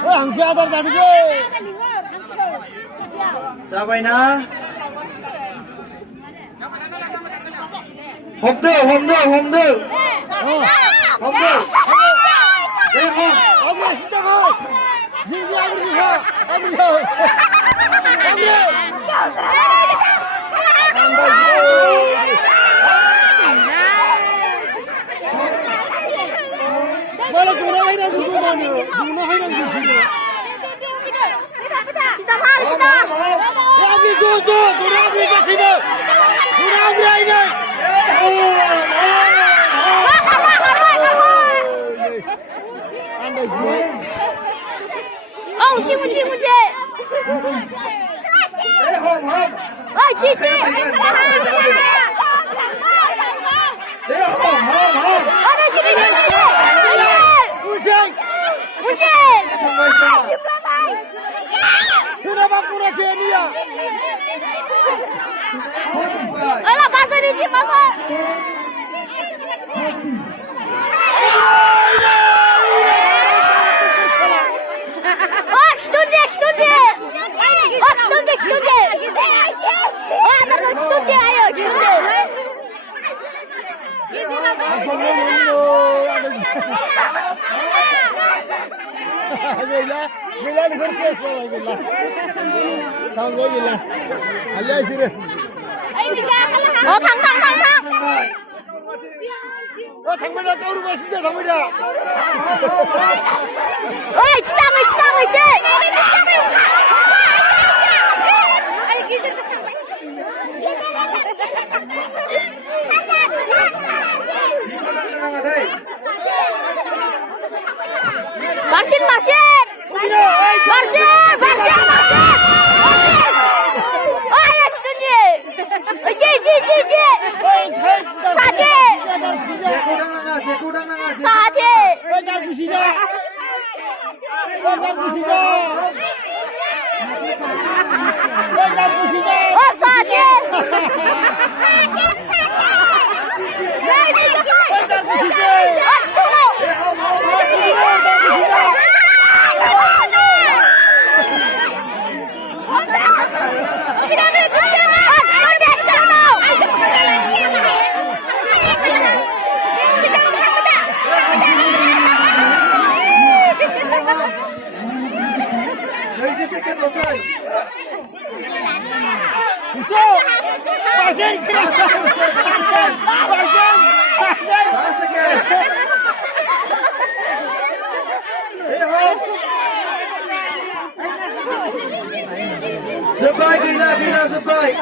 Hangsi adar jadi ke. Sabay na. Homdo, homdo, homdo. Homdo. Agri sita ko. Jinji agri ko. Agri ko. Agri. Malah cuma hai na dulu mana. Cuma hai na dulu. Agri so. Cuma agri kasih na. Cuma agri ini. Oh, chimu. Oh, Cici. Ada Cici. Ucen. Sudah bapura jenia. Alah, pasal di Cimaga. Oh, kesunde. Oh, antar kesunde, ayo kesunde. Bila ni kerja sekolah bila. Tahu bila. Allah sini. Oh, thang. Oh, thang mana kau rumah sini thang mana? Oh, cisang. Marsin. Oh, ayo kesunde. Ci. Saje. Sekudang nanga. Saje. Jangan kusija. Oh, saje. Second selesai. Sebaik gila sebaik.